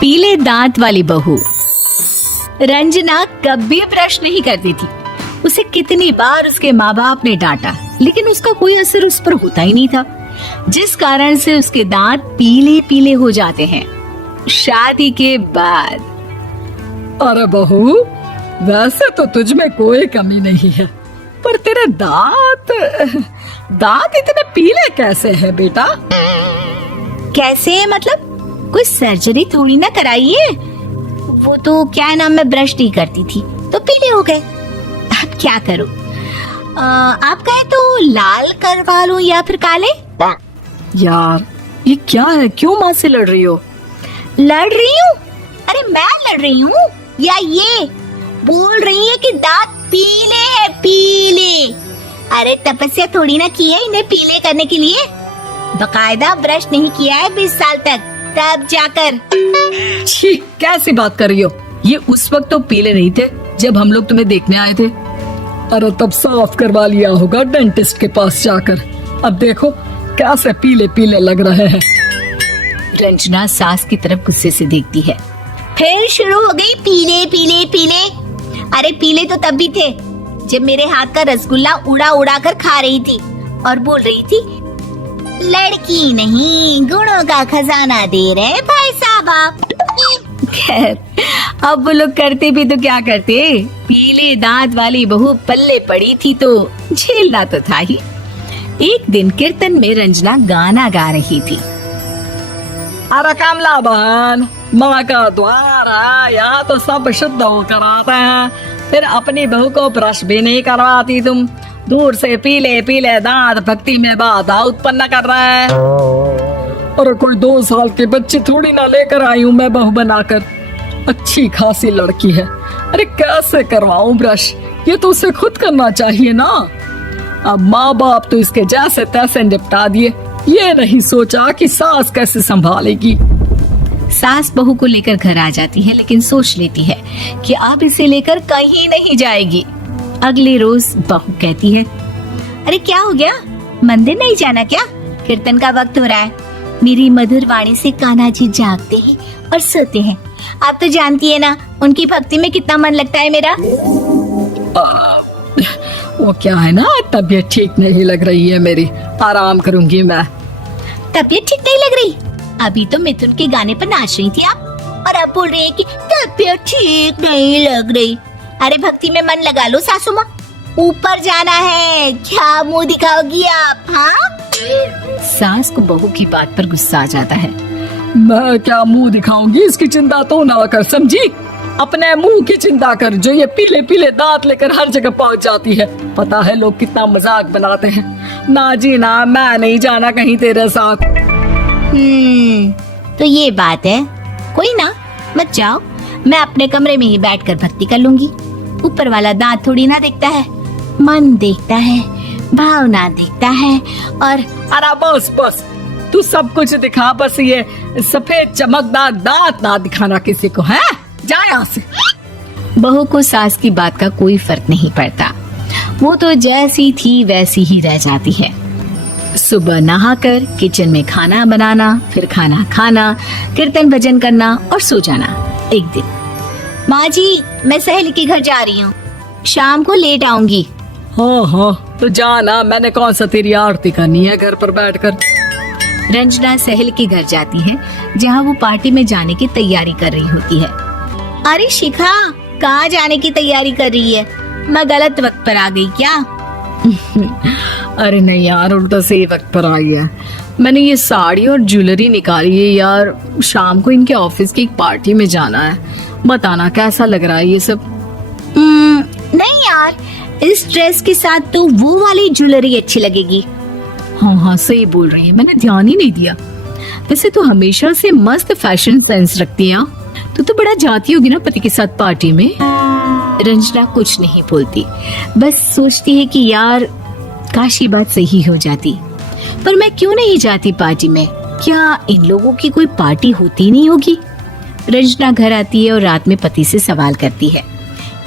पीले दांत वाली बहू। रंजना कभी ब्रश नहीं करती थी। उसे कितनी बार उसके माँ बाप ने डांटा, लेकिन उसका कोई असर उस पर होता ही नहीं था, जिस कारण से उसके दांत पीले पीले हो जाते हैं। शादी के बाद। अरे बहू, वैसे तो तुझ में कोई कमी नहीं है, पर तेरे दांत इतने पीले कैसे हैं बेटा? कैसे मतलब? कोई सर्जरी थोड़ी ना कराइए। वो तो क्या नाम, मैं ब्रश नहीं करती थी तो पीले हो गए। अब क्या करूं? आप कहे तो लाल करवा लूं या फिर काले? यार ये क्या है, क्यों माँ से लड़ रही हो? लड़ रही हूँ? अरे मैं लड़ रही हूँ या ये बोल रही है कि दांत पीले है, पीले। अरे तपस्या थोड़ी ना की है इन्हें पीले करने के लिए। बकायदा ब्रश नहीं किया है 20 साल तक, तब जाकर। छी, कैसी बात कर रही हो? ये उस वक्त तो पीले नहीं थे जब हम लोग तुम्हें देखने आए थे। अरे तब साफ करवा लिया होगा डेंटिस्ट के पास जाकर। अब देखो कैसे पीले पीले लग रहे हैं। रंजना सास की तरफ गुस्से से देखती है। फिर शुरू हो गई पीले पीले पीले। अरे पीले तो तब भी थे जब मेरे हाथ का रसगुल्ला उड़ा उड़ा कर खा रही थी और बोल रही थी, लड़की नहीं गुणों का खजाना दे रहे भाई साहब आप। खैर, अब वो लोग करते भी तो क्या करते, पीले दांत वाली बहू पल्ले पड़ी थी तो झेलना तो था ही। एक दिन कीर्तन में रंजना गाना गा रही थी। अरे कमला बहन, माँ का द्वार है, यहाँ तो सब शुद्ध होकर आते हैं, फिर अपनी बहू को ब्रश भी नहीं करवाती तुम। दूर से पीले पीले दांत भक्ति में बाधा उत्पन्न कर रहे हैं। अरे कोई 2 साल के बच्चे थोड़ी ना लेकर आई हूँ मैं बहू बनाकर। अच्छी खासी लड़की है, अरे कैसे करवाऊं ब्रश? ये तो उसे खुद करना चाहिए ना। अब माँ बाप तो इसके जैसे तैसे निपटा दिए, ये नहीं सोचा कि सास कैसे संभालेगी। सास बहू को लेकर घर आ जाती है, लेकिन सोच लेती है कि अब इसे लेकर कहीं नहीं जाएगी। अगले रोज बहू कहती है, अरे क्या हो गया, मंदिर नहीं जाना क्या? कीर्तन का वक्त हो रहा है। मेरी मधुर वाणी से कान्हा जी जागते हैं और सोते हैं। आप तो जानती है ना उनकी भक्ति में कितना मन लगता है मेरा। वो क्या है ना, तबीयत ठीक नहीं लग रही है मेरी, आराम करूंगी मैं। तबीयत ठीक नहीं लग रही? अभी तो मिथुन के गाने पर नाच रही थी आप, और अब बोल रही है कि तबीयत ठीक नहीं लग रही। अरे भक्ति में मन लगा लो सासू माँ, ऊपर जाना है, क्या मुंह दिखाओगी आप? हाँ? सास को बहू की बात पर गुस्सा आ जाता है। मैं क्या मुंह दिखाऊंगी, इसकी चिंता तो ना कर, समझी? अपने मुंह की चिंता कर, जो ये पीले पीले दांत लेकर हर जगह पहुंच जाती है। पता है लोग कितना मजाक बनाते हैं। ना जी ना, मैं नहीं जाना कहीं तेरे साथ। तो ये बात है, कोई ना, मत जाओ, मैं अपने कमरे में ही बैठकर भक्ति कर लूंगी। ऊपर वाला दांत थोड़ी ना देखता है, मन देखता है, भावना देखता है। और अरे बस बस, तू सब कुछ दिखा, बस ये सफेद चमकदार दांत ना दिखाना किसी को, है? जा यहाँ से। बहू को सास की बात का कोई फर्क नहीं पड़ता, वो तो जैसी थी वैसी ही रह जाती है। सुबह नहाकर किचन में खाना बनाना, फिर खाना खाना, कीर्तन भजन करना और सो जाना। एक दिन, माँ जी मैं सहेली के घर जा रही हूँ, शाम को लेट आऊंगी। हाँ हाँ तो जाना, मैंने कौन सा तेरी आरती करनी है घर पर बैठकर। रंजना सहेली के घर जाती है, जहाँ वो पार्टी में जाने की तैयारी कर रही होती है। अरे शिखा, कहाँ जाने की तैयारी कर रही है? मैं गलत वक्त पर आ गई क्या? अरे नहीं यार, उल्टा सही वक्त पर आई है। मैंने ये साड़ी और ज्वेलरी निकाली है यार, शाम को इनके ऑफिस की एक पार्टी में जाना है। बताना कैसा लग रहा है ये सब? नहीं यार, इस ड्रेस के साथ तो वो वाली ज्वेलरी अच्छी लगेगी। हाँ हाँ सही बोल रही है, मैंने ध्यान ही नहीं दिया। वैसे तो हमेशा से मस्त फैशन सेंस रखती है। तो बड़ा जाती होगी ना पति के साथ पार्टी में। रंजना कुछ नहीं बोलती, बस सोचती है कि यार काश ये बात सही हो जाती, पर मैं क्यों नहीं जाती पार्टी में? क्या इन लोगों की कोई पार्टी होती नहीं होगी? रंजना घर आती है और रात में पति से सवाल करती है,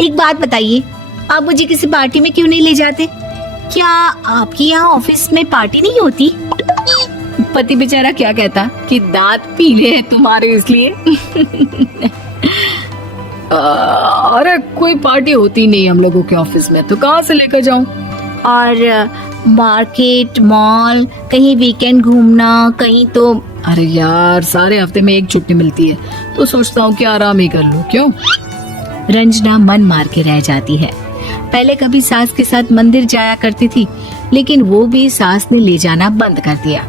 एक बात बताइए, आप मुझे किसी पार्टी में क्यों नहीं ले जाते? क्या आपकी यहाँ ऑफिस में पार्टी नहीं होती? पति बेचारा क्या कहता कि दांत पीले हैं तुम्हारे इसलिए। अरे कोई पार्टी होती नहीं हम लोगों के ऑफिस में, तो कहाँ से लेकर जाऊं? और मार्केट, मॉल, कहीं वीकेंड घूमना, कहीं तो। अरे यार सारे हफ्ते में एक छुट्टी मिलती है, तो सोचता हूँ कि आराम ही कर लूं। क्यों? रंजना मन मार के रह जाती है। पहले कभी सास के साथ मंदिर जाया करती थी, लेकिन वो भी सास ने ले जाना बंद कर दिया।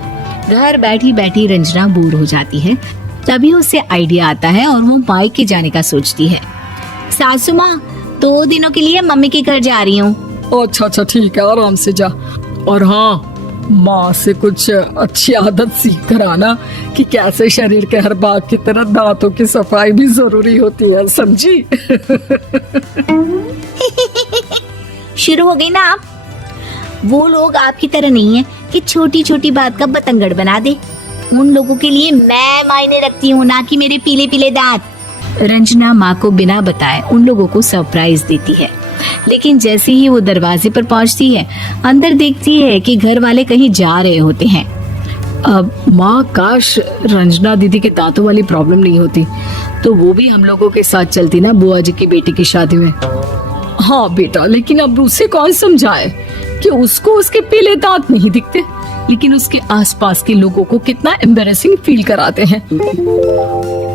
घर बैठी बैठी रंजना बोर हो जाती है। तभी उसे आइडिया आता है और वो मायके जाने का सोचती है। सासू माँ, 2 दिनों के लिए मम्मी के घर जा रही हूँ। अच्छा ठीक है, आराम से जा। और हाँ, माँ से कुछ अच्छी आदत सीख कर आना कि कैसे शरीर के हर भाग की तरह दांतों की सफाई भी जरूरी होती है, समझी? शुरू हो गई ना आप? वो लोग आपकी तरह नहीं है कि छोटी छोटी बात का बतंगड़ बना दे। उन लोगों के लिए मैं मायने रखती हूँ, ना कि मेरे पीले पीले दांत। रंजना माँ को बिना बताए उन लोगों को सरप्राइज देती है, लेकिन जैसे ही वो दरवाजे पर पहुंचती है, अंदर देखती है कि घर वाले कहीं जा रहे होते हैं। अब माँ, काश रंजना दीदी के दांतों वाली प्रॉब्लम नहीं होती, तो वो भी हम लोगों के साथ चलती ना बुआ जी की बेटी की शादी में। हाँ बेटा, लेकिन अब उसे कौन समझाए कि उसको उसके पीले दांत नहीं दिखते, लेकिन उसके आसपास के लोगों को कितना एम्बैरेसिंग फील कराते हैं।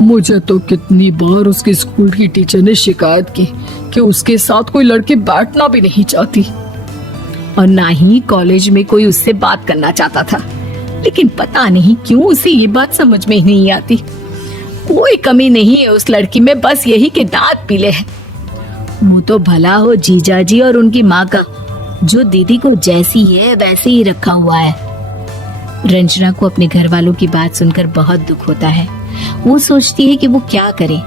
मुझे तो कितनी बार उसके स्कूल की टीचर ने शिकायत की कि उसके साथ कोई लड़की बैठना भी नहीं चाहती, और ना ही कॉलेज में कोई उससे बात करना चाहता था। लेकिन पता नहीं क्यों उसे ये बात समझ में ही नहीं आती। कोई कमी नहीं है उस लड़की में, बस यही कि दांत पीले हैं। वो तो भला हो जीजा जी और उनकी माँ का, जो दीदी को जैसी है वैसे ही रखा हुआ है। रंजना को अपने घर वालों की बात सुनकर बहुत दुख होता है। वो सोचती है कि वो क्या करे,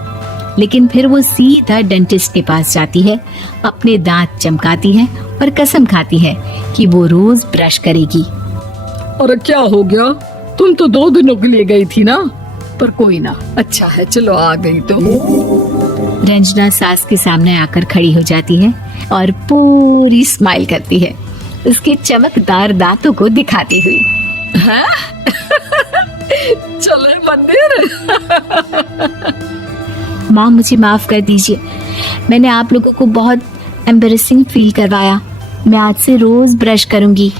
लेकिन फिर वो सीधा डेंटिस्ट के पास जाती है, अपने दांत चमकाती है और कसम खाती है कि वो रोज ब्रश करेगी। अरे क्या हो गया? तुम तो 2 दिनों के लिए गई थी ना, पर कोई ना, अच्छा है, चलो आ गई तो। रंजना सास के सामने आकर खड़ी हो जाती है और पूरी स्माइल करती है, उसके चमकदार दांतों को दिखाती हुई। हैं? चले मंदिर? माँ, मुझे माफ कर दीजिए, मैंने आप लोगों को बहुत एम्बैरेसिंग फील करवाया। मैं आज से रोज ब्रश करूंगी।